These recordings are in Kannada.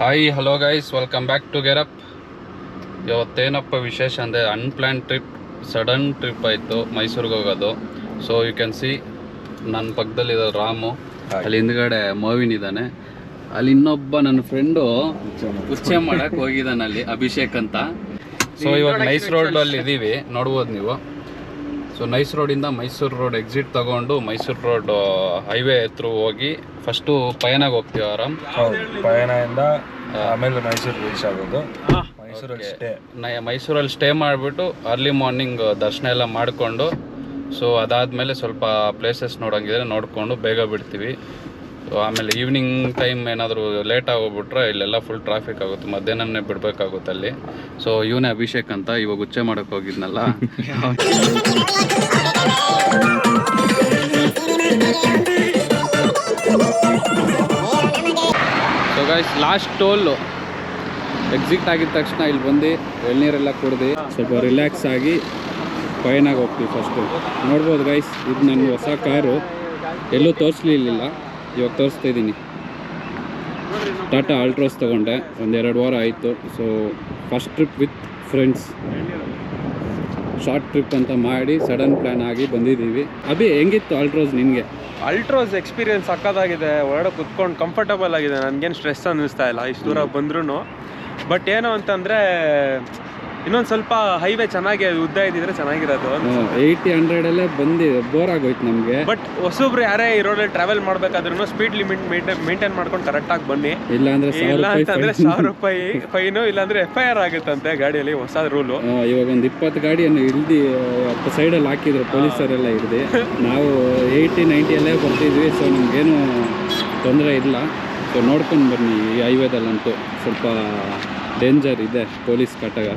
Hi hello guys, welcome back to ಗೆರಪ್. ಇವತ್ತೇನಪ್ಪ ವಿಶೇಷ ಅಂದರೆ ಅನ್ಪ್ಲ್ಯಾನ್ ಟ್ರಿಪ್, ಸಡನ್ ಟ್ರಿಪ್ ಆಯಿತು ಮೈಸೂರಿಗೆ ಹೋಗೋದು. ಸೊ ಯು ಕ್ಯಾನ್ ಸಿ ನನ್ನ ಪಕ್ಕದಲ್ಲಿರೋ ರಾಮು, ಅಲ್ಲಿ ಹಿಂದ್ಗಡೆ ಮೋವಿನ್ ಇದ್ದಾನೆ, ಅಲ್ಲಿ ಇನ್ನೊಬ್ಬ ನನ್ನ ಫ್ರೆಂಡು ಉಚ್ಚೆ ಮಾಡಕ್ಕೆ ಹೋಗಿದ್ದಾನೆ ಅಲ್ಲಿ, ಅಭಿಷೇಕ್ ಅಂತ. ಸೊ ಇವಾಗ ನೈಸ್ ರೋಡಲ್ಲಿ ಇದ್ದೀವಿ, ನೋಡ್ಬೋದು ನೀವು. ಸೊ ನೈಸ್ ರೋಡಿಂದ ಮೈಸೂರು ರೋಡ್ ಎಕ್ಸಿಟ್ ತಗೊಂಡು ಮೈಸೂರು ರೋಡ್ ಹೈವೇ ಹತ್ರ ಹೋಗಿ ಫಸ್ಟು ಪಯನಾಗ ಹೋಗ್ತೀವಿ. ಆರಾಮ್ ಪಯಣದಿಂದ ಆಮೇಲೆ ಮೈಸೂರು ರೀಚ್ ಆಗೋದು. ಮೈಸೂರಲ್ಲಿ ಸ್ಟೇ ಮಾಡಿಬಿಟ್ಟು ಅರ್ಲಿ ಮಾರ್ನಿಂಗ್ ದರ್ಶನ ಎಲ್ಲ ಮಾಡಿಕೊಂಡು, ಸೊ ಅದಾದಮೇಲೆ ಸ್ವಲ್ಪ ಪ್ಲೇಸಸ್ ನೋಡೋಂಗಿದ್ರೆ ನೋಡಿಕೊಂಡು ಬೇಗ ಬಿಡ್ತೀವಿ. ಸೊ ಆಮೇಲೆ ಈವ್ನಿಂಗ್ ಟೈಮ್ ಏನಾದರೂ ಲೇಟ್ ಆಗೋಗ್ಬಿಟ್ರೆ ಇಲ್ಲೆಲ್ಲ ಫುಲ್ ಟ್ರಾಫಿಕ್ ಆಗುತ್ತೆ, ಮಧ್ಯಾಹ್ನನೇ ಬಿಡಬೇಕಾಗುತ್ತೆ ಅಲ್ಲಿ. ಸೊ ಇವನೇ ಅಭಿಷೇಕ್ ಅಂತ, ಇವಾಗ ಉಚ್ಚೆ ಮಾಡೋಕ್ಕೆ ಹೋಗಿದ್ನಲ್ಲ. So guys, last toll exit ಆಗಿದ ತಕ್ಷಣ ಇಲ್ಲಿ ಬಂದು ಎಳ್ನೀರೆಲ್ಲ ಕುಡ್ದು ಸ್ವಲ್ಪ ರಿಲ್ಯಾಕ್ಸ್ ಆಗಿ ಪಯನಾಗ ಹೋಗ್ತೀವಿ. ಫಸ್ಟು ನೋಡ್ಬೋದು ಗೈಸ್, ಇದು ನನ್ನ ಹೊಸ ಕಾರು, ಎಲ್ಲೂ ತೋರಿಸ್ಲಿಲ್ಲ, ಇವಾಗ ತೋರಿಸ್ತಾ ಇದ್ದೀನಿ. ಟಾಟಾ ಆಲ್ಟ್ರೋಸ್ ತೊಗೊಂಡೆ, 1-2 ವಾರ ಆಯಿತು. So first trip with friends, short trip ಅಂತ ಮಾಡಿ ಸಡನ್ ಪ್ಲ್ಯಾನ್ ಆಗಿ ಬಂದಿದ್ದೀವಿ. ಅಭಿ, ಹೆಂಗಿತ್ತು ಆಲ್ಟ್ರೋಸ್ ನಿನಗೆ? ಅಲ್ಟ್ರೋಸ್ ಎಕ್ಸ್ಪೀರಿಯನ್ಸ್ ಸಕ್ಕತ್ತಾಗಿದೆ, ಒಳಗಡೆ ಕುತ್ಕೊಂಡು ಕಂಫರ್ಟಬಲ್ ಆಗಿದೆ, ನನಗೇನು ಸ್ಟ್ರೆಸ್ ಅನ್ನಿಸ್ತಾ ಇಲ್ಲ ಇಷ್ಟು ದೂರ ಬಂದ್ರೂ. ಬಟ್ ಏನು ಅಂತಂದರೆ ಇನ್ನೊಂದು ಸ್ವಲ್ಪ ಹೈವೇ ಚೆನ್ನಾಗಿ ಉದ್ದ ಇದ್ದಿದ್ರೆ ಚೆನ್ನಾಗಿರೋದು. 80-100 ಬಂದು ಬೋರ್ ಆಗೋಯ್ತು ನಮಗೆ. ಬಟ್ ಹೊಸೊಬ್ರು ಯಾರೇ ಈ ರೋಡಲ್ಲಿ ಟ್ರಾವೆಲ್ ಮಾಡಬೇಕಾದ್ರೂ ಸ್ಪೀಡ್ ಲಿಮಿಟ್ ಮೇಂಟೈನ್ ಮಾಡ್ಕೊಂಡು ಕರೆಕ್ಟಾಗಿ ಬನ್ನಿ. ಇಲ್ಲ ಅಂತಂದರೆ 1000 ರೂಪಾಯಿ ಫೈನು, ಇಲ್ಲಾಂದರೆ FIR ಆಗುತ್ತಂತೆ ಗಾಡಿಯಲ್ಲಿ, ಹೊಸ ರೂಲು. ಇವಾಗ ಒಂದು 20 ಗಾಡಿಯನ್ನು ಹಿಡ್ದು ಸೈಡಲ್ಲಿ ಹಾಕಿದ್ರು ಪೊಲೀಸರೆಲ್ಲ ಹಿಡ್ದು. ನಾವು 80-90 ಅಲ್ಲೇ ಬರ್ತಿದ್ವಿ, ಸೊ ನಮಗೇನು ತೊಂದರೆ ಇಲ್ಲ. ಸೊ ನೋಡ್ಕೊಂಡು ಬನ್ನಿ, ಈ ಹೈವೇದಲ್ಲಂತೂ ಸ್ವಲ್ಪ ಡೇಂಜರ್ ಇದೆ, ಪೊಲೀಸ್ ಕಾಟಗ.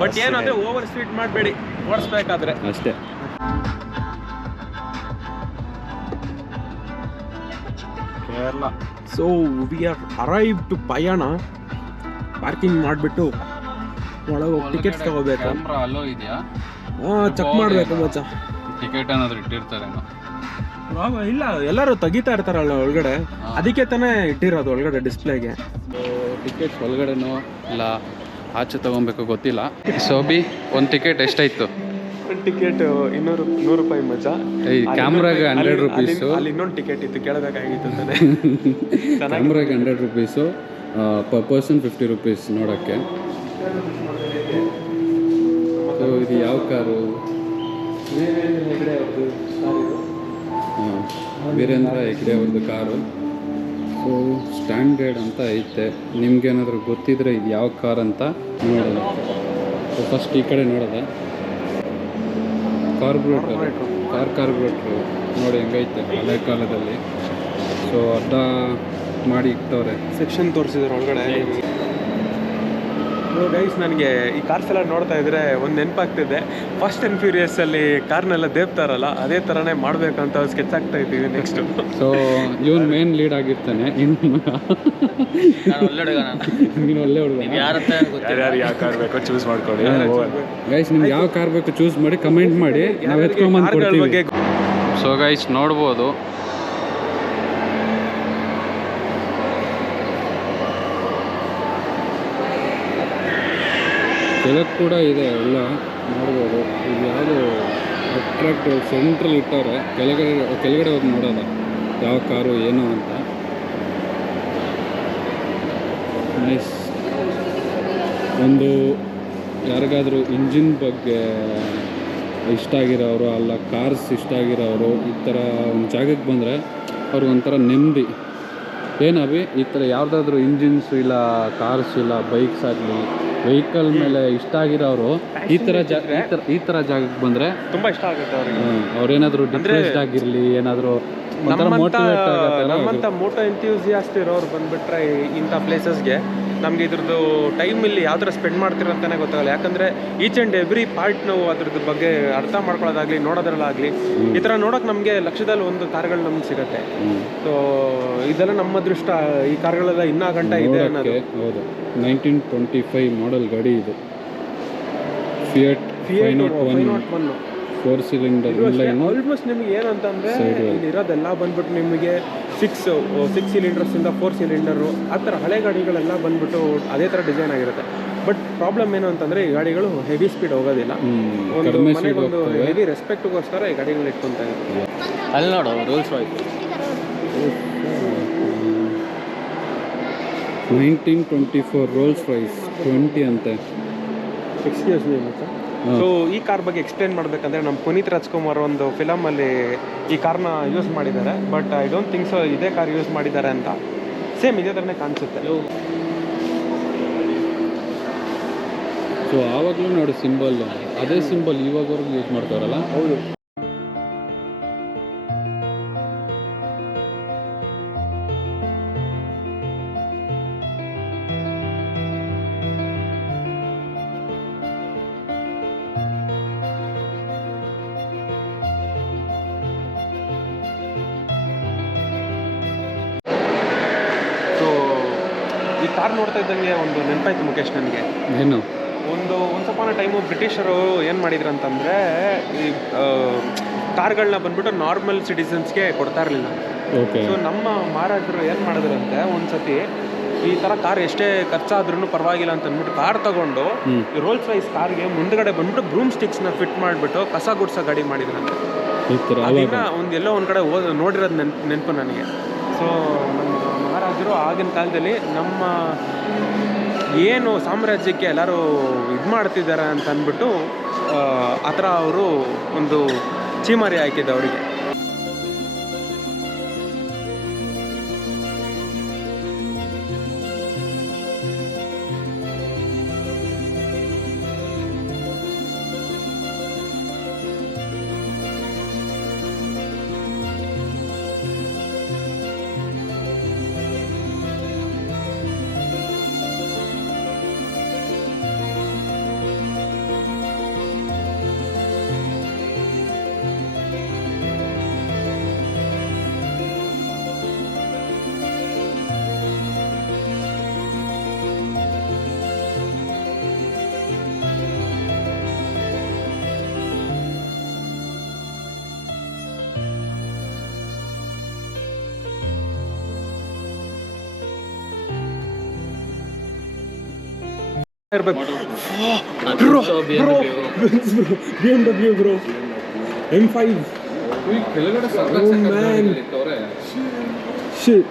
ಬಟ್ ಏನಂದರೆ ಓವರ್ ಸ್ಪೀಡ್ ಮಾಡಬೇಡಿ ಓಡಿಸ್ಬೇಕಾದ್ರೆ ಅಷ್ಟೇ. Kerala. So we are arrive to Payana. Parking ಮಾಡಿಬಿಟ್ಟು ಒಳಗೆ ಹೋಗಿ ಟಿಕೆಟ್ಸ್ ತಗೋಬೇಕು. ಕ್ಯಾಮ್ರಾ ಅಲೋ ಇದೆಯಾ? ಚೆಕ್ ಮಾಡಬೇಕು ಮಚ್ಚ. ಟಿಕೆಟ್ ಏನಾದರೂ ಇಟ್ಟಿರ್ತಾರೇನೋ? ಇಲ್ಲ, ಎಲ್ಲರೂ ತೆಗಿತಾ ಇರ್ತಾರಲ್ಲ ಒಳಗಡೆ, ಅದಕ್ಕೆ ತಾನೇ ಇಟ್ಟಿರೋದು ಒಳಗಡೆ ಡಿಸ್ಪ್ಲೇಗೆ. ಟಿಕೆಟ್ಸ್ ಒಳಗಡೆನೋ ಇಲ್ಲ ಆಚೆ ತೊಗೊಬೇಕು ಗೊತ್ತಿಲ್ಲ. ಸೋಬಿ, ಒಂದು ಟಿಕೆಟ್ ಎಷ್ಟಾಯಿತು? ಒಂದು ಟಿಕೆಟ್ 100 ರೂಪಾಯಿ ಮಚ್ಚ. ಈ ಕ್ಯಾಮ್ರಾಗೆ 100 ರೂಪೀಸು. ಅಲ್ಲಿ ಇನ್ನೊಂದು ಟಿಕೆಟ್ ಇತ್ತು, ಕೇಳಬೇಕಾಗಿತ್ತು ತಾನೆ. ಕ್ಯಾಮ್ರಾಗೆ 100 ರೂಪೀಸು, ಪರ್ ಪರ್ಸನ್ 50 ರೂಪೀಸ್ ನೋಡೋಕ್ಕೆ. ಸೊ ಇದು ಯಾವ ಕಾರು? ವೀರೇಂದ್ರ ಹೆಗ್ಡೆ ಅವ್ರದ್ದು ಕಾರು. ಸೊ ಸ್ಟ್ಯಾಂಡರ್ಡ್ ಅಂತ ಐತೆ, ನಿಮ್ಗೇನಾದರೂ ಗೊತ್ತಿದ್ರೆ ಇದು ಯಾವ ಕಾರ್ ಅಂತ ನೋಡೋಣ. ಸೊ ಫಸ್ಟ್ ಈ ಕಡೆ ನೋಡೋದ ಕಾರ್ಬೊರೇಟ್ರು ನೋಡಿ ಹೆಂಗೈತೆ ಹಳೆ ಕಾಲದಲ್ಲಿ. ಸೊ ಅಡ್ಡ ಮಾಡಿ ಇಟ್ಟವ್ರೆ, ಸೆಕ್ಷನ್ ತೋರಿಸಿದ್ರು ಒಳಗಡೆ. ಗೈಸ್, ನನಗೆ ಈ ಕಾರ್ಸ್ ಎಲ್ಲ ನೋಡ್ತಾ ಇದ್ರೆ ಒಂದು ನೆನಪಾಗ್ತಿದೆ, ಫಾಸ್ಟ್ ಆ್ಯಂಡ್ ಫ್ಯೂರಿಯಸ್ಸಲ್ಲಿ ಕಾರ್ನೆಲ್ಲ ದೇವ್ತಾರಲ್ಲ, ಅದೇ ಥರನೇ ಮಾಡಬೇಕಂತ ಸ್ಕೆಚ್ ಆಗ್ತಾ ಇದ್ದೀವಿ ನೆಕ್ಸ್ಟು. ಸೊ ಇವನು ಮೇನ್ ಲೀಡ್ ಆಗಿರ್ತಾನೆ. ನೀನು ಒಳ್ಳೆ ಹುಡುಗ, ಯಾರು ಯಾವ ಕಾರ್ ಬೇಕೋ ಚೂಸ್ ಮಾಡ್ಕೊಳ್ಳಿ. ಗೈಸ್, ನಿಮ್ಗೆ ಯಾವ ಕಾರ್ ಬೇಕು ಚೂಸ್ ಮಾಡಿ ಕಮೆಂಟ್ ಮಾಡಿ, ನಾವು ಎತ್ಕೊಂಬಂದು ಕೊಡ್ತೀವಿ. ಸೊ ಗೈಸ್, ನೋಡ್ಬೋದು ಕೆಳಗೆ ಕೂಡ ಇದೆ ಎಲ್ಲ ನೋಡ್ಬೋದು. ಇದು ಯಾವುದು ಅಟ್ರಾಕ್ಟಿವ್ ಸೆಂಟ್ರಲ್ ಇಟ್ಟವ್ರೆ, ಕೆಳಗಡೆ ಹೋಗಿ ನೋಡೋದ ಯಾವ ಕಾರು ಏನು ಅಂತ. ನೈಸ್. ಒಂದು ಯಾರಿಗಾದರೂ ಇಂಜಿನ್ ಬಗ್ಗೆ ಇಷ್ಟ ಆಗಿರೋರು, ಅಲ್ಲ ಕಾರ್ಸ್ ಇಷ್ಟ ಆಗಿರೋರು ಈ ಥರ ಒಂದು ಜಾಗಕ್ಕೆ ಬಂದರೆ ಅವ್ರಿಗೊಂಥರ ನೆಮ್ಮದಿ. ಏನವಿ ಈ ಥರ ಯಾವುದಾದ್ರೂ ಇಂಜಿನ್ಸು ಇಲ್ಲ, ಕಾರ್ಸ್ ಇಲ್ಲ, ಬೈಕ್ಸ್ ಆಗಲಿ, ವೆಹಿಕಲ್ ಮೇಲೆ ಇಷ್ಟ ಆಗಿರೋರು ಈ ಥರ ಜಾಗಕ್ಕೆ ಬಂದರೆ ತುಂಬ ಇಷ್ಟ ಆಗುತ್ತೆ ಅವ್ರಿಗೆ. ಅವ್ರೇನಾದರೂ ಡಿಪ್ರೆಸ್ಡ್ ಆಗಿರಲಿ, ಏನಾದರೂ ನಮ್ಮಂಥ ಮೋಟೋ ಎಂಥ್ಯೂಸಿಯಾಸ್ಟ್ ಇರೋರು ಬಂದುಬಿಟ್ರೆ ಇಂಥ ಪ್ಲೇಸಸ್ಗೆ, ನಮಗೆ ಇದ್ರದ್ದು ಟೈಮ್ ಇಲ್ಲಿ ಯಾವ ಥರ ಸ್ಪೆಂಡ್ ಮಾಡ್ತೀರ ಅಂತಲೇ ಗೊತ್ತಾಗಲ್ಲ. ಯಾಕಂದರೆ ಈಚ್ ಆ್ಯಂಡ್ ಎವ್ರಿ ಪಾರ್ಟ್ ನಾವು ಅದ್ರದ್ದು ಬಗ್ಗೆ ಅರ್ಥ ಮಾಡ್ಕೊಳ್ಳೋದಾಗಲಿ, ನೋಡೋದ್ರಲ್ಲಾಗಲಿ, ಈ ಥರ ನೋಡೋಕೆ ನಮಗೆ ಲಕ್ಷದಲ್ಲಿ ಒಂದು ಕಾರ್ಗಳು ನಮ್ಗೆ ಸಿಗುತ್ತೆ. ಸೊ ಇದೆಲ್ಲ ನಮ್ಮ ಅದೃಷ್ಟ, ಈ ಕಾರ್ಗಳೆಲ್ಲ ಇನ್ನೂ ಗಂಟ ಇದೆ ಅನ್ನೋದು. ಹೌದು, 1925 ಮಾಡೆಲ್ ಗಾಡಿ ಇದು. Fiat 501 4 cylinder. ಆಲ್ಮೋಸ್ಟ್ ನಿಮಗೆ ಏನಂತಂದರೆ ಇಲ್ಲಿರೋದೆಲ್ಲ ಬಂದ್ಬಿಟ್ಟು ನಿಮಗೆ ಸಿಕ್ಸ್ ಸಿಲಿಂಡರ್ಸಿಂದ 4 ಸಿಲಿಂಡರು ಆ ಥರ ಹಳೆ ಗಾಡಿಗಳೆಲ್ಲ ಬಂದ್ಬಿಟ್ಟು ಅದೇ ಥರ ಡಿಸೈನ್ ಆಗಿರುತ್ತೆ. ಬಟ್ ಪ್ರಾಬ್ಲಮ್ ಏನು ಅಂತಂದರೆ ಈ ಗಾಡಿಗಳು ಹೆವಿ ಸ್ಪೀಡ್ ಹೋಗೋದಿಲ್ಲ. ಒಂದು ಮನೆಗೊಂದು ಹೆವಿ ರೆಸ್ಪೆಕ್ಟ್ಗೋಸ್ಕರ ಈ ಗಾಡಿಗಳು ಇಟ್ಕೊತಾ ಇದ್ದಾರೆ. ಅಲ್ಲಿ ನೋಡು ರೋಲ್ಸ್ ರಾಯ್ಸ್ 1924 ರೋಲ್ಸ್ ರಾಯ್ಸ್ 20 ಅಂತೆ. ಎಕ್ಸ್ಕ್ಯೂಸ್ ಮೀ ಮತ್ತೆ. ಸೊ ಈ ಕಾರ್ ಬಗ್ಗೆ ಎಕ್ಸ್ಪ್ಲೇನ್ ಮಾಡಬೇಕಂದ್ರೆ ನಮ್ಮ ಪುನೀತ್ ರಾಜ್ಕುಮಾರ್ ಒಂದು ಫಿಲಮಲ್ಲಿ ಈ ಕಾರ್ನ ಯೂಸ್ ಮಾಡಿದ್ದಾರೆ. But I don't think so ಇದೇ ಕಾರ್ ಯೂಸ್ ಮಾಡಿದ್ದಾರೆ ಅಂತ. ಸೇಮ್ ಇದೇ ಥರನೇ ಕಾಣಿಸುತ್ತೆ. ಸೊ ಆವಾಗಲೂ ನೋಡಿ ಸಿಂಬಲ್ ಅದೇ ಸಿಂಬಲ್ ಇವಾಗವರೆಗೂ ಯೂಸ್ ಮಾಡ್ತಾರಲ್ಲ. ಹೌದು. ಈ ಕಾರ್ ನೋಡ್ತಾ ಇದ್ದಂಗೆ ಒಂದು ನೆನಪಾಯ್ತು ಮುಖೇಶ್ ನನಗೆ. ಏನು? ಒಂದು ಸ್ವಲ್ಪ ಟೈಮು ಬ್ರಿಟಿಷರು ಏನು ಮಾಡಿದ್ರು ಅಂತಂದರೆ ಈ ಕಾರ್ಗಳನ್ನ ಬಂದ್ಬಿಟ್ಟು ನಾರ್ಮಲ್ ಸಿಟಿಸನ್ಸ್ಗೆ ಕೊಡ್ತಾ ಇರಲಿಲ್ಲ. ಓಕೆ. ಸೊ ನಮ್ಮ ಮಹಾರಾಜರು ಏನು ಮಾಡಿದ್ರಂತೆ ಒಂದು ಸತಿ ಈ ಥರ ಕಾರ್ ಎಷ್ಟೇ ಖರ್ಚಾದ್ರೂ ಪರವಾಗಿಲ್ಲ ಅಂತ ಅಂದ್ಬಿಟ್ಟು ಕಾರ್ ತಗೊಂಡು ಈ ರೋಲ್ಸ್ ರಾಯ್ಸ್ ಕಾರ್ಗೆ ಮುಂದ್ಗಡೆ ಬಂದ್ಬಿಟ್ಟು ಬ್ರೂಮ್ ಸ್ಟಿಕ್ಸ್ನ ಫಿಟ್ ಮಾಡಿಬಿಟ್ಟು ಕಸ ಗುಡ್ಸೋ ಗಾಡಿ ಮಾಡಿದ್ರಂತೆ. ಅದನ್ನ ಎಲ್ಲೋ ಒಂದು ಕಡೆ ನೋಡಿರೋದು ನೆನಪು ನನಗೆ. ಸೊ ನಮ್ಮ ಮಹಾರಾಜರು ಆಗಿನ ಕಾಲದಲ್ಲಿ ನಮ್ಮ ಏನು ಸಾಮ್ರಾಜ್ಯಕ್ಕೆ ಎಲ್ಲರೂ ಇದು ಮಾಡ್ತಿದ್ದಾರೆ ಅಂತ ಅಂದ್ಬಿಟ್ಟು ಆ ಥರ ಅವರು ಒಂದು ಚೀಮಾರಿ ಹಾಕಿದ್ದೆ ಅವರಿಗೆ. BMW bro, M5. Shit.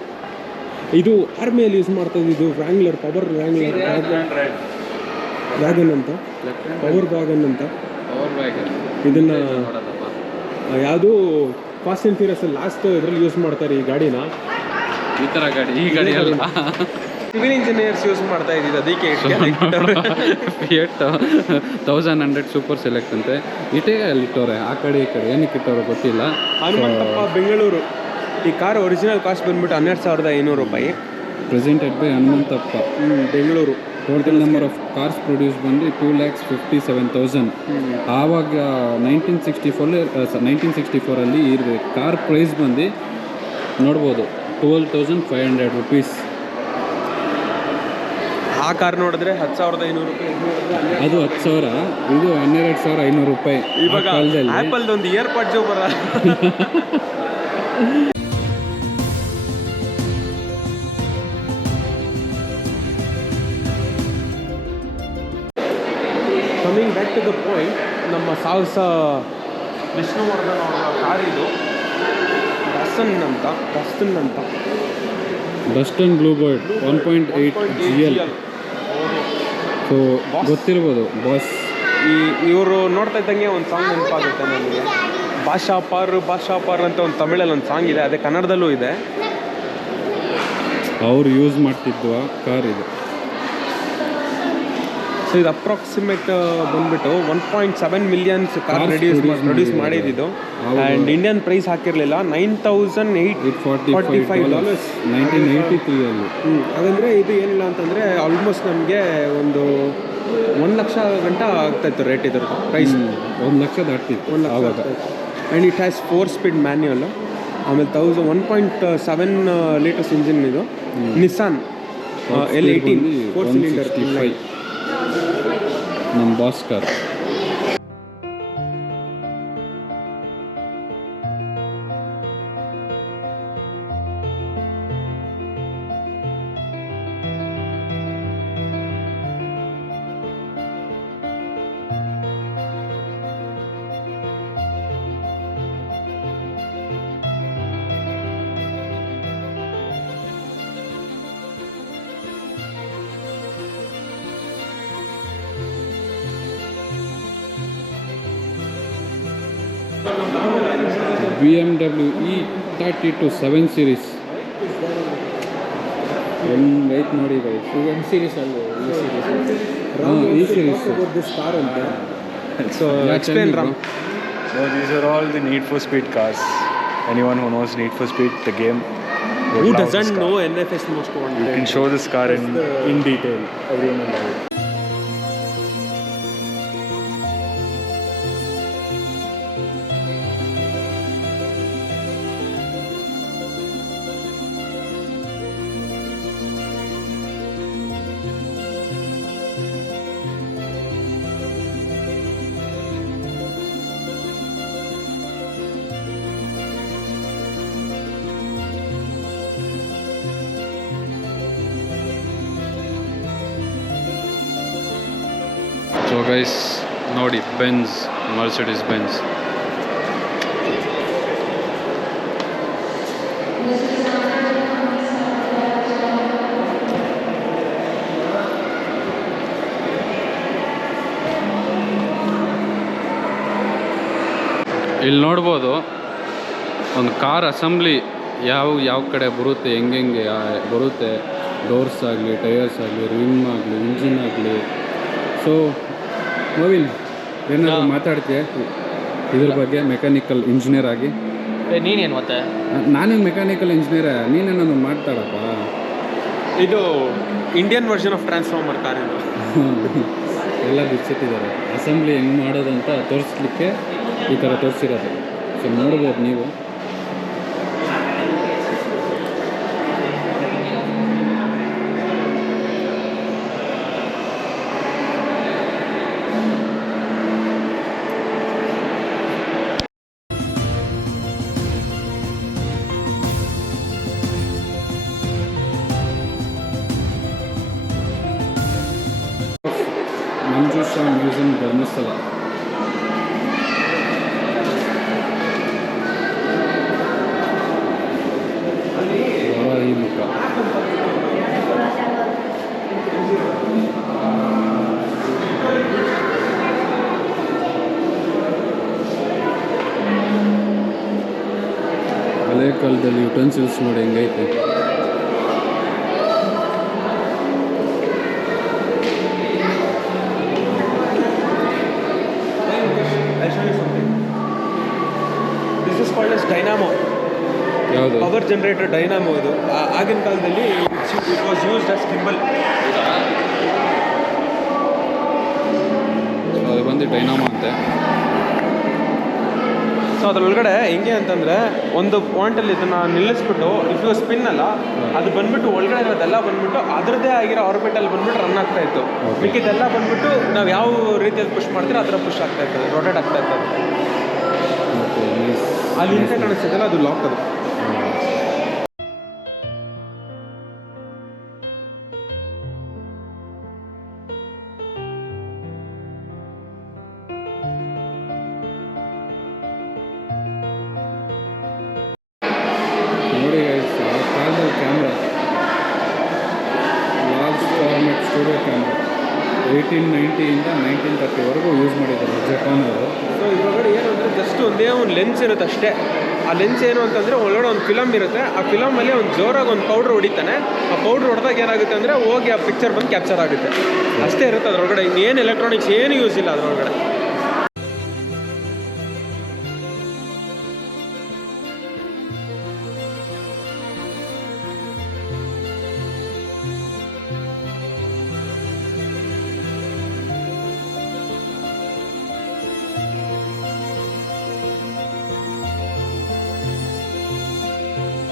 ಇದು ಆರ್ಮಿಯಲ್ಲಿ ಯೂಸ್ ಮಾಡ್ತಾ ಇದ್ದು ವ್ರ್ಯಾಂಗ್ಲರ್, ಪವರ್ ವ್ರ್ಯಾಂಗ್ಲರ್ ವ್ಯಾಗನ್ ಅಂತ, ಪವರ್ ವ್ಯಾಗನ್ ಅಂತ. ಇದನ್ನ ಯಾವುದು ಫಾಸ್ಟ್ ಆ್ಯಂಡ್ ಫ್ಯೂರಿಯಸ್ ಲಾಸ್ಟ್ ಇದರಲ್ಲಿ ಯೂಸ್ ಮಾಡ್ತಾರೆ ಈ ಗಾಡಿನ. ಈ ಥರ ಗಾಡಿ ಈ ಗಾಡಿ ಅಲ್ಲ, ಸಿವಿಲ್ ಇಂಜಿನಿಯರ್ಸ್ ಯೂಸ್ ಮಾಡ್ತಾ ಇದ್ದಿದ್ದು. ಅದಕ್ಕೆ ಫಿಯಟ್ 1100 ಸೂಪರ್ ಸೆಲೆಕ್ಟ್ ಅಂತೆ. ಇಟೇ ಅಲ್ಲಿ ಇಟ್ಟವ್ರೆ, ಆ ಕಡೆ ಈ ಕಡೆ ಏನಕ್ಕೆ ಇಟ್ಟವ್ರೆ ಗೊತ್ತಿಲ್ಲ. ಹನುಮಂತಪ್ಪ ಬೆಂಗಳೂರು. ಈ ಕಾರ್ ಒರಿಜಿನಲ್ ಕಾಸ್ಟ್ ಬಂದ್ಬಿಟ್ಟು 12,500 ರೂಪಾಯಿ. Presented by Hanumanthappa, Bengaluru. Total number of cars produce ಬಂದು 2,57,000. ಆವಾಗ 1964 ಈ ಕಾರ್ ಪ್ರೈಸ್ ಬಂದು ನೋಡ್ಬೋದು 12,500 ರುಪೀಸ್. ಆ ಕಾರ್ ನೋಡಿದ್ರೆ 10,500 ರೂಪಾಯಿ. ಅದು 10,000, ಇದು 12,500 ರೂಪಾಯಿ. ಇವಾಗ ಆ್ಯಪಲ್ದು ಒಂದು ಇಯರ್ಪಾಡ್ಸು ಬರಲ್ಲ. Coming back to the point, ನಮ್ಮ ಸಾಹಸ ವಿಷ್ಣುವರ್ಧನ್ ಅವರ ಕಾರ್ ಇದು. Datsun blue bird 1.8 GL. So ಗೊತ್ತಿರ್ಬೋದು ಬಾಸ್. ಇವರು ನೋಡ್ತಾ ಇದ್ದಂಗೆ ಒಂದು ಸಾಂಗ್ ನೆನಪಾಗುತ್ತೆ ನನಗೆ. ಭಾಷಾ ಪಾರ್ ಅಂತ ಒಂದು ತಮಿಳಲ್ಲಿ ಒಂದು ಸಾಂಗ್ ಇದೆ, ಅದೇ ಕನ್ನಡದಲ್ಲೂ ಇದೆ. ಅವ್ರು ಯೂಸ್ ಮಾಡ್ತಿದ್ವ ಕಾರ್ ಇದು. ಸೊ ಇದು ಅಪ್ರಾಕ್ಸಿಮೇಟ್ ಬಂದ್ಬಿಟ್ಟು 1.7 ಮಿಲಿಯನ್ಸ್ ಕಾರ್ ಪ್ರೊಡ್ಯೂಸ್ ಮಾಡಿದ್ದು. ಆ್ಯಂಡ್ ಇಂಡಿಯನ್ ಪ್ರೈಸ್ ಹಾಕಿರಲಿಲ್ಲ, $9,845. 1983 ಹಾಗಂದರೆ ಇದು ಏನಿಲ್ಲ ಅಂತಂದರೆ ಆಲ್ಮೋಸ್ಟ್ ನಮಗೆ ಒಂದು 1 ಲಕ್ಷ ಗಂಟ ಆಗ್ತಾಯಿತ್ತು ರೇಟ್ ಇದ್ರದ್ದು ಪ್ರೈಸ್. 1 ಲಕ್ಷ ದಾಟ್ತಿತ್ತು ಆವಾಗ. And it has 4 speed manual. ಆಮೇಲೆ 1.7 ಲೀಟರ್ಸ್ ಇಂಜಿನ್ ಇದು. ನಿಸ್ಸಾನ್ L18 4 ಸಿಲಿಂಡರ್ ನಮ್ಮ boss car. BMW E32 7 series ಹೆಂಗೈತೆ ನೋಡಿ ಗೈಸ್. M series ಅಲ್ಲೂ ಈ series. ಈ ಸೀರೀಸ್ this car ಅಂತ. So explain Ram. So these are all the Need for Speed cars. Anyone who knows Need for Speed, the game, would Who love doesn't this car. know NFS Most Wanted? You can show this car in detail. Everyone will love it. So guys ನೋಡಿ ಬೆನ್ಸ್, ಮರ್ಸಿಡೀಸ್ ಬೆನ್ಸ್. ಇಲ್ಲಿ ನೋಡ್ಬೋದು ಒಂದು ಕಾರ್ ಅಸೆಂಬ್ಲಿ ಯಾವ ಕಡೆ ಬರುತ್ತೆ, ಹೆಂಗೆ ಬರುತ್ತೆ, ಡೋರ್ಸ್ ಆಗಲಿ, ಟೈರ್ಸ್ ಆಗಲಿ, ರಿಮ್ ಆಗಲಿ, ಇಂಜಿನ್ ಆಗಲಿ. ಸೊ ನವೀನ್ ಏನಾದರೂ ಮಾತಾಡ್ತೀಯ ಇದ್ರ ಬಗ್ಗೆ ಮೆಕ್ಯಾನಿಕಲ್ ಇಂಜಿನಿಯರ್ ಆಗಿ? ನೀನೇನು ಮತ್ತೆ? ನಾನು ಮೆಕ್ಯಾನಿಕಲ್ ಇಂಜಿನಿಯರ್, ನೀನೇನೋ ಮಾತಾಡಪ್ಪ. ಇದು Indian version of transformer car ಇದು. ಎಲ್ಲ ಬಿಚ್ಚಿಟ್ಟಿದ್ದಾರೆ. ಅಸೆಂಬ್ಲಿ ಹೆಂಗೆ ಮಾಡೋದಂತ ತೋರಿಸ್ಲಿಕ್ಕೆ ಈ ಥರ ತೋರಿಸಿರೋದು. ಸೊ ನೋಡ್ಬೋದು ನೀವು. ಮಂಜುಷಾ ಮ್ಯೂಸಿಯಂ ಧರ್ಮಸ್ಥಳ. ಈ ಮುಖ ಹಳೆ ಕಾಲದಲ್ಲಿ ಯುಟೆನ್ಸಿಲ್ಸ್ ನೋಡಿ ಹೆಂಗೈತೆ. This is called as dynamo. ಯಾವುದು? ಪವರ್ ಜನರೇಟರ್ ಡೈನಾಮೋ ಇದು. ಆಗಿನ ಕಾಲದಲ್ಲಿ it was used as gimbal. So ಅದು ಬಂದು ಡೈನಾಮೋ ಅಂತೆ. ಸೊ ಅದರೊಳಗಡೆ ಹೆಂಗೆ ಅಂತಂದರೆ ಒಂದು ಪಾಯಿಂಟಲ್ಲಿ ಇದನ್ನು ನಿಲ್ಲಿಸ್ಬಿಟ್ಟು ಇಫ್ ಯು ಸ್ಪಿನ್ ಅಲ್ಲ, ಅದು ಬಂದ್ಬಿಟ್ಟು ಒಳಗಡೆ ಇರೋದೆಲ್ಲ ಬಂದ್ಬಿಟ್ಟು ಅದರದ್ದೇ ಆಗಿರೋ ಆರ್ಬಿಟಲ್ಲಿ ಬಂದ್ಬಿಟ್ಟು ರನ್ ಆಗ್ತಾ ಇತ್ತು. ಮಿಕ್ಕಿದೆಲ್ಲ ಬಂದ್ಬಿಟ್ಟು ನಾವು ಯಾವ ರೀತಿಯಲ್ಲಿ ಪುಷ್ ಮಾಡ್ತೀರೋ ಆ ಥರ ಪುಷ್ ಆಗ್ತಾ ಇರ್ತದೆ, ರೊಟೇಟ್ ಆಗ್ತಾ ಇರ್ತದೆ. ಅಲ್ಲಿ ಹಿಂದೆ ಕಾಣಿಸ್ತಿದ್ದಲ್ಲ ಅದು ಲಾಕ್ ಅದು. ನೋಡಿ ಆ ಕಾಲದ camera, large format studio camera 1890ಇಂದ 1930ವರೆಗೂ ಯೂಸ್ ಮಾಡಿದ್ದಾರೆ ಜಪಾನವರು. ಸೊ ಇದ್ರೊಳಗಡೆ ಏನು ಅಂದರೆ ಜಸ್ಟ್ ಒಂದೇ ಒಂದು ಲೆನ್ಸ್ ಇರುತ್ತೆ ಅಷ್ಟೇ. ಆ ಲೆನ್ಸ್ ಏನು ಅಂತಂದರೆ ಒಳಗಡೆ ಒಂದು ಫಿಲಮ್ ಇರುತ್ತೆ. ಆ ಫಿಲಮಲ್ಲಿ ಒಂದು ಜೋರಾಗಿ ಒಂದು ಪೌಡ್ರ್ ಹೊಡಿತಾನೆ. ಆ ಪೌಡ್ರ್ ಹೊಡೆದಾಗ ಏನಾಗುತ್ತೆ ಅಂದರೆ ಹೋಗಿ ಆ ಪಿಕ್ಚರ್ ಬಂದು ಕ್ಯಾಪ್ಚರ್ ಆಗುತ್ತೆ. ಅಷ್ಟೇ ಇರುತ್ತೆ ಅದರೊಳಗಡೆ. ಇನ್ನೇನು ಎಲೆಕ್ಟ್ರಾನಿಕ್ಸ್ ಏನು ಯೂಸ್ ಇಲ್ಲ ಅದರೊಳಗಡೆ.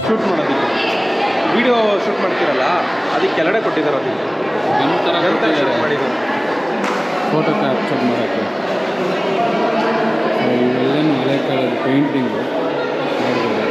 ಶೂಟ್ ಮಾಡೋದಕ್ಕೆ ವಿಡಿಯೋ ಶೂಟ್ ಮಾಡ್ತೀರಲ್ಲ, ಅದಕ್ಕೆ ಕೆಳಗಡೆ ಕೊಟ್ಟಿದ್ದಾರೆ. ಅದಕ್ಕೆ ಶೂಟ್ ಮಾಡಿದ್ದಾರೆ ಫೋಟೋ ಕ್ಯಾಪ್ಚರ್ ಮಾಡೋಕ್ಕೆ. ಇವೆಲ್ಲನೂ ಹಳೆ ಕಾಲದ ಪೇಂಟಿಂಗು ನೋಡ್ಬೋದು.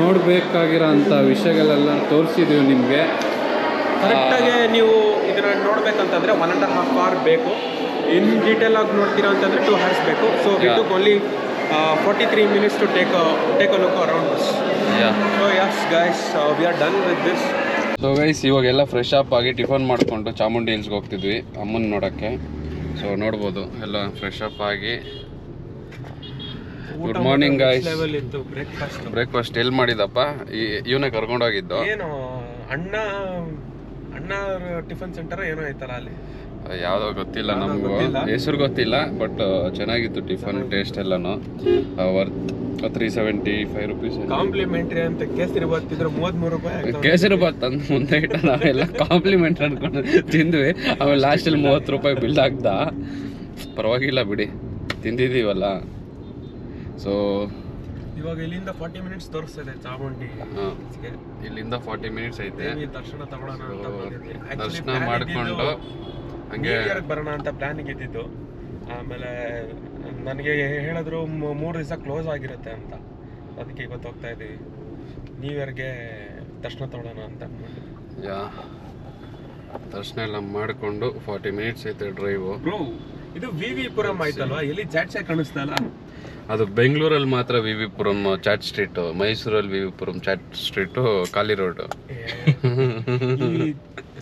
ನೋಡಬೇಕಾಗಿರೋ ಅಂಥ ವಿಷಯಗಳೆಲ್ಲ ತೋರಿಸಿದ್ದೀವಿ ನಿಮಗೆ. ಕರೆಕ್ಟಾಗಿ ನೀವು ಇದನ್ನು ನೋಡ್ಬೇಕಂತಂದರೆ 1.5 hour ಬೇಕು. ಇನ್ ಡೀಟೇಲ್ ಆಗಿ ನೋಡ್ತೀರಾ ಅಂತಂದರೆ 2 hours ಬೇಕು. So it took only 43 minutes to take a look around us. So yes guys, we are done with this. So guys ಇವಾಗೆಲ್ಲ ಫ್ರೆಶ್ ಅಪ್ ಆಗಿ ಟಿಫನ್ ಮಾಡಿಕೊಂಡು ಚಾಮುಂಡಿ ಹಿಲ್ಸ್ಗೆ ಹೋಗ್ತಿದ್ವಿ ಅಮ್ಮನ ನೋಡೋಕ್ಕೆ. ಸೊ ನೋಡ್ಬೋದು ಎಲ್ಲ ಫ್ರೆಶ್ ಅಪ್ ಆಗಿ. Good morning guys. ಬ್ರೇಕ್ಫಾಸ್ಟ್ ಎಲ್ಲಿ ಮಾಡಿದಪ್ಪ? ಇವನೇ ಕರ್ಕೊಂಡೋಗಿದ್ದು. ಏನು ಅಣ್ಣ ಟಿಫನ್ ಸೆಂಟರ್ ಏನೋ ಐತಲ್ಲ ಅಲ್ಲಿ, ಯಾವುದೋ ಗೊತ್ತಿಲ್ಲ ನಮಗೂ, ಹೆಸರು ಗೊತ್ತಿಲ್ಲ. ಬಟ್ ಚೆನ್ನಾಗಿತ್ತು ಟಿಫನ್, ಟೇಸ್ಟ್ ಎಲ್ಲನೂ ವರ್ತ್ 375 rupees. ಕಾಂಪ್ಲಿಮೆಂಟ್ರಿ ಅಂತ ಕೇಸರಿ ಬಾತ್ ತಿಂದ್ರೆ 33 ರೂಪಾಯಿ. ಕೇಸರಿ ಬಾತ್ ತಂದು ಮುಂದೆ ಇಟ್ಟ ನಾವೆಲ್ಲ ಕಾಂಪ್ಲಿಮೆಂಟ್ ಅನ್ಕೊಂಡು ತಿಂದ್ವಿ. ಆಮೇಲೆ ಲಾಸ್ಟಲ್ಲಿ 30 ರೂಪಾಯಿ ಬಿಲ್ ಆಗ್ದ. ಪರವಾಗಿಲ್ಲ ಬಿಡಿ, ತಿಂದಿದ್ದೀವಲ್ಲ. ಸೊ ಇವಾಗ ಇಲ್ಲಿಂದ 40 minutes ತೋರಿಸ್ತಿದೆ ಚಾಮುಂಡಿ. ಇಲ್ಲಿಂದ 40 minutes ಐತೆ. ದರ್ಶನ ತಗೊಳ್ಳೋಣ ಅಂತ ಬಂದಿದ್ವಿ. ದರ್ಶನ ಮಾಡಿಕೊಂಡು ಹಂಗೆ ಬರೋಣ ಅಂತ ಪ್ಲಾನಿಂಗ್ ಇದ್ದಿದ್ದು. ಆಮೇಲೆ ನನಗೆ ಹೇಳಿದ್ರು 3 ದಿವಸ ಕ್ಲೋಸ್ ಆಗಿರುತ್ತೆ ಅಂತ. ಅದಕ್ಕೆ ಇವತ್ತು ಹೋಗ್ತಾ ಇದ್ದೀವಿ ನ್ಯೂ ಇಯರ್ಗೆ ದರ್ಶನ ತಗೊಳ್ಳೋಣ ಅಂತ. ದರ್ಶನ ಎಲ್ಲ ಮಾಡಿಕೊಂಡು 40 minutes ಐತೆ ಡ್ರೈವು. ಇದು ವಿ ಪುರಂ ಆಯ್ತಲ್ವಾ? ಎಲ್ಲಿ ಚಾಟ್ಸೆ ಕಾಣಿಸ್ತಲ್ಲ. ಅದು ಬೆಂಗಳೂರಲ್ಲಿ ಮಾತ್ರ ವಿ ಪುರಂ ಚಾಟ್ ಸ್ಟ್ರೀಟು, ಮೈಸೂರಲ್ಲಿ ವಿ ಪುರಂ ಚಾಟ್ ಸ್ಟ್ರೀಟು, ಖಾಲಿ ರೋಡು.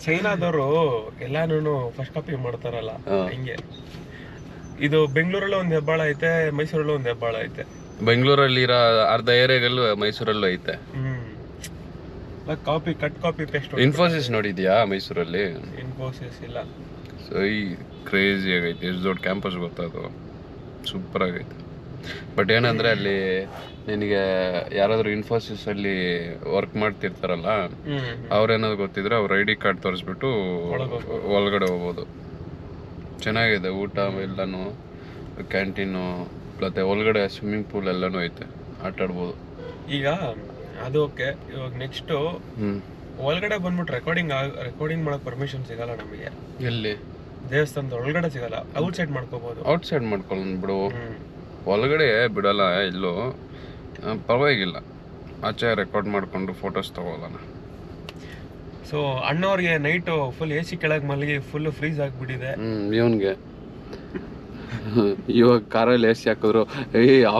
ಚೈನಾದವರು ಎಲ್ಲಾನು ಫಸ್ಟ್ ಕಾಪಿ ಮಾಡ್ತಾರಲ್ಲ ಹಿಂಗೆ. ಇದು ಬೆಂಗಳೂರಲ್ಲೂ ಒಂದು ಹೆಬ್ಬಾಳ ಐತೆ, ಮೈಸೂರಲ್ಲೂ ಒಂದು ಹೆಬ್ಬಾಳ ಐತೆ. ಬೆಂಗಳೂರಲ್ಲಿರೋ ಅರ್ಧ ಏರಿಯಾಗಲ್ಲೂ ಮೈಸೂರಲ್ಲೂ ಐತೆ. Copy paste. ಇನ್ಫೋಸಿಸ್ ನೋಡಿದ್ಯಾ ಮೈಸೂರಲ್ಲಿ? ಇನ್ಫೋಸಿಸ್ ಇಲ್ಲ. ಸೊ ಈ ಕ್ರೇಜಿ ಆಗೈತೆ. ಎಷ್ಟು ದೊಡ್ಡ ಕ್ಯಾಂಪಸ್ ಗೊತ್ತದು, ಸೂಪರ್ ಆಗೈತೆ. ಬಟ್ ಏನಂದ್ರೆ ಅಲ್ಲಿ ನಿನಗೆ ಯಾರಾದರೂ ಇನ್ಫೋಸಿಸಲ್ಲಿ ವರ್ಕ್ ಮಾಡ್ತಿರ್ತಾರಲ್ಲ, ಅವ್ರೇನಾದ್ರು ಗೊತ್ತಿದ್ರೆ ಅವ್ರ ID ಕಾರ್ಡ್ ತೋರಿಸ್ಬಿಟ್ಟು ಒಳಗಡೆ ಹೋಗ್ಬೋದು. ಚೆನ್ನಾಗಿದೆ ಊಟ ಎಲ್ಲನೂ, ಕ್ಯಾಂಟೀನು, ಮತ್ತೆ ಒಳಗಡೆ ಸ್ವಿಮ್ಮಿಂಗ್ ಪೂಲ್ ಎಲ್ಲನೂ ಐತೆ, ಆಟ ಆಡ್ಬೋದು. ಈಗ ಅದು ಓಕೆ. ಇವಾಗ ನೆಕ್ಸ್ಟು ಒಳಗಡೆ ಬಂದ್ಬಿಟ್ಟು ರೆಕಾರ್ಡಿಂಗ್ ಮಾಡೋ ಪರ್ಮಿಷನ್ ಸಿಗಲ್ಲ ನಮಗೆ. ಎಲ್ಲಿ? ದೇವಸ್ಥಾನದ ಒಳಗಡೆ ಸಿಗಲ್ಲ, ಔಟ್ಸೈಡ್ ಮಾಡ್ಕೋಬೋದು. ಔಟ್ಸೈಡ್ ಮಾಡ್ಕೊಳ್ಳೋಣ ಬಿಡು, ಒಳಗಡೆ ಬಿಡಲ್ಲ ಎಲ್ಲೂ. ಪರವಾಗಿಲ್ಲ, ಆಚೆ ರೆಕಾರ್ಡ್ ಮಾಡಿಕೊಂಡು ಫೋಟೋಸ್ ತಗೊಳ್ಳೋಣ. ಸೊ ಅಣ್ಣವ್ರಿಗೆ ನೈಟು ಫುಲ್ AC ಕೆಳಗೆ ಮಲಗಿ ಫುಲ್ ಫ್ರೀಸ್ ಆಗಿಬಿಟ್ಟಿದೆ. ಇವನ್ಗೆ ಇವಾಗ ಕಾರಲ್ಲಿ AC ಹಾಕಿದ್ರು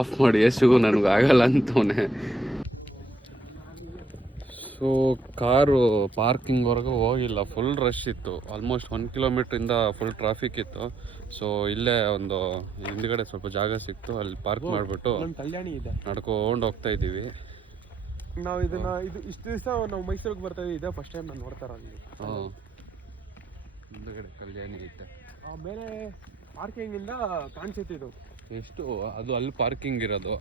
ಆಫ್ ಮಾಡಿ, ACಗೂ ನನಗೆ ಆಗಲ್ಲ ಅಂತವನೆ. ಸೊ ಕಾರು ಪಾರ್ಕಿಂಗ್ವರೆಗೂ ಹೋಗಿಲ್ಲ, ಫುಲ್ ರಶ್ ಇತ್ತು. ಆಲ್ಮೋಸ್ಟ್ 1 kilometerಯಿಂದ ಫುಲ್ ಟ್ರಾಫಿಕ್ ಇತ್ತು. ಸೊ ಇಲ್ಲೇ ಒಂದು ಹಿಂದ್ಗಡೆ ಸ್ವಲ್ಪ ಜಾಗ ಸಿಕ್ತು, ಅಲ್ಲಿ ಪಾರ್ಕ್ ಮಾಡಿಬಿಟ್ಟು ಕಲ್ಯಾಣಿ ಇದೆ, ನಡ್ಕೊಂಡು ಹೋಗ್ತಾ ಇದ್ದೀವಿ. ನಾವು ಇಷ್ಟು ದಿವಸ ನಾವು ಮೈಸೂರಿಗೆ ಬರ್ತಾ ಇದ್ದೆ, ಫಸ್ಟ್ ಟೈಮ್ ನಾನು ನೋಡ್ತಾರ ಅಲ್ಲಿ. ಹಿಂದ್ಗಡೆ ಕಲ್ಯಾಣಿ ಐತೆ. ಆಮೇಲೆ ಪಾರ್ಕಿಂಗಿಂದ ಕಾಣಿಸುತ್ತೆ ಇದು ಎಷ್ಟು, ಅದು ಅಲ್ಲಿ ಪಾರ್ಕಿಂಗ್ ಇರೋದು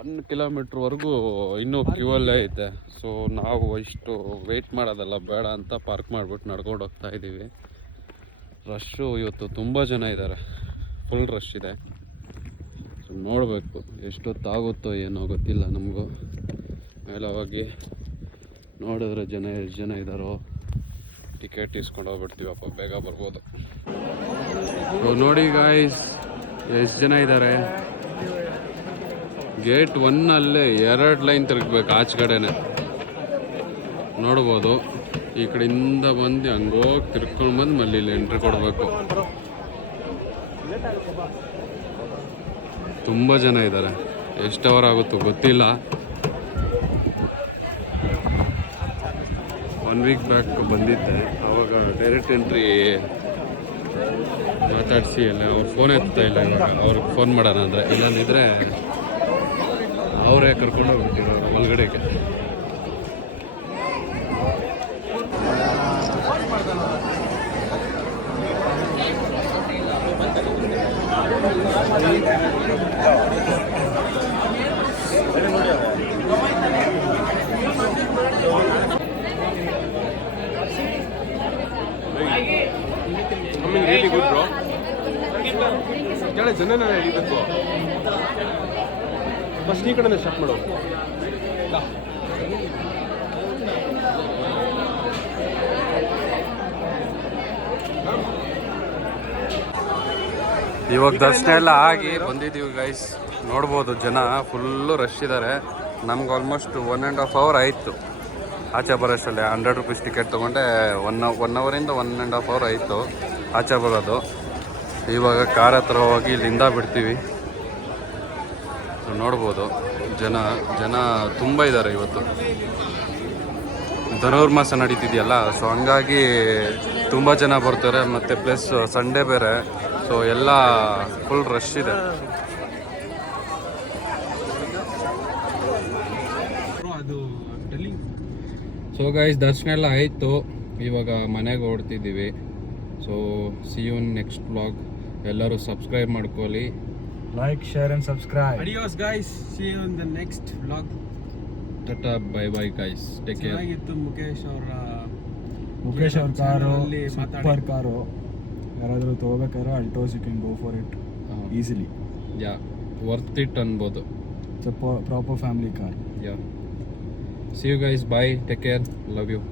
1 kilometerವರೆಗೂ ಇನ್ನೂ ಕ್ಯೂ ಅಲ್ಲೇ ಐತೆ. ಸೊ ನಾವು ಇಷ್ಟು ವೆಯ್ಟ್ ಮಾಡೋದಲ್ಲ ಬೇಡ ಅಂತ ಪಾರ್ಕ್ ಮಾಡಿಬಿಟ್ಟು ನಡ್ಕೊಂಡು ಹೋಗ್ತಾ ಇದ್ದೀವಿ. ರಶ್ಶು ಇವತ್ತು ತುಂಬ ಜನ ಇದ್ದಾರೆ, ಫುಲ್ ರಶ್ ಇದೆ. ಸೊ ನೋಡಬೇಕು ಎಷ್ಟೊತ್ತಾಗುತ್ತೋ ಏನೋ ಗೊತ್ತಿಲ್ಲ ನಮಗೂ. ಮೇಲೆ ಹೋಗಿ ನೋಡಿದ್ರೆ ಎಷ್ಟು ಜನ ಇದ್ದಾರೋ ಟಿಕೆಟ್ ಇಸ್ಕೊಂಡು ಹೋಗ್ಬಿಡ್ತೀವಪ್ಪ, ಬೇಗ ಬರ್ಬೋದು. ಸೊ ನೋಡಿ ಗಾಯ್ಸ್ ಎಷ್ಟು ಜನ ಇದ್ದಾರೆ. ಗೇಟ್ 1 2 ಲೈನ್ ತಿರುಗಬೇಕು, ಆಚೆ ಕಡೆನೆ ನೋಡ್ಬೋದು. ಈ ಕಡೆಯಿಂದ ಬಂದು ಹಂಗೋಗಿ ತಿರ್ಕೊಂಡು ಬಂದು ಮಲ್ಲಿ ಇಲ್ಲಿ ಎಂಟ್ರಿ ಕೊಡಬೇಕು. ತುಂಬ ಜನ ಇದ್ದಾರೆ, ಎಷ್ಟು ಅವರ್ ಆಗುತ್ತೋ ಗೊತ್ತಿಲ್ಲ. 1 week ಬ್ಯಾಕ್ ಬಂದಿದ್ದೆ, ಆವಾಗ ಡೈರೆಕ್ಟ್ ಎಂಟ್ರಿ ಮಾತಾಡಿಸಿ ಅಲ್ಲ, ಅವ್ರು ಫೋನ್ ಎತ್ತಾ ಇಲ್ಲ. ಇವಾಗ ಅವ್ರಿಗೆ ಫೋನ್ ಮಾಡೋಣ ಅಂದರೆ, ಇಲ್ಲಂದಿದ್ರೆ ಅವರೇ ಕರ್ಕೊಂಡು ಹೋಗ್ಬಿಟ್ಟಿರೋ ಒಳಗಡೆಗೆ. really good bro. ಕೆಳ ಜನನ ಹಿಡಿಬೇಕು. ಫಸ್ಟ್ ಈ ಕಡೆನೇ ಸ್ಟಾರ್ಟ್ ಮಾಡು. ಇವಾಗ ದರ್ಶನ ಎಲ್ಲ ಆಗಿ ಬಂದಿದ್ದೀವಿ ಗೈಸ್. ನೋಡ್ಬೋದು ಜನ ಫುಲ್ಲು ರಶ್ ಇದ್ದಾರೆ. ನಮ್ಗೆ ಆಲ್ಮೋಸ್ಟ್ 1.5 hour ಆಯಿತು ಆಚೆ ಬರೋಷ್ಟಲ್ಲೇ. 100 rupees ಟಿಕೆಟ್ ತೊಗೊಂಡೆ. 1 ಅವರಿಂದ 1.5 hour ಆಯಿತು ಆಚೆ ಬರೋದು. ಇವಾಗ ಕಾರ್ ಹತ್ರ ಹೋಗಿ ಇಲ್ಲಿಂದ ಬಿಡ್ತೀವಿ. ನೋಡ್ಬೋದು ಜನ ತುಂಬ ಇದ್ದಾರೆ ಇವತ್ತು. ಧನುರ್ಮಾಸ ನಡೀತಿದೆಯಲ್ಲ, ಸೊ ಹಂಗಾಗಿ ತುಂಬ ಜನ ಬರ್ತಾರೆ. ಮತ್ತು ಪ್ಲಸ್ ಸಂಡೇ ಬೇರೆ, ಸೊ ಎಲ್ಲ ಫುಲ್ ರಶ್ ಇದೆ. ಸೊ ಗೈಸ್, ದರ್ಶನ ಎಲ್ಲ ಆಯಿತು. ಇವಾಗ ಮನೆಗೆ ಹೊರಡ್ತಿದ್ದೀವಿ. So see you next vlog. ಎಲ್ಲರೂ ಸಬ್ಸ್ಕ್ರೈಬ್ ಮಾಡ್ಕೊಳ್ಳಿ. Like, share and subscribe. Adios guys, see you in the next vlog. Tata, bye bye guys, take care. ಚೆನ್ನಾಗಿತ್ತು ಮುಖೇಶ್ ಅವ್ರ ಕಾರು ಚಾನಲಲ್ಲಿ ಸೂಪರ್ ಕಾರು. ಯಾರಾದರೂ ತೊಗೋಬೇಕಾದ್ರೆ Altos you can go for it easily. Yeah, worth it ಅನ್ಬೋದು. It's a proper family car. Yeah, see you guys, bye, take care, love you.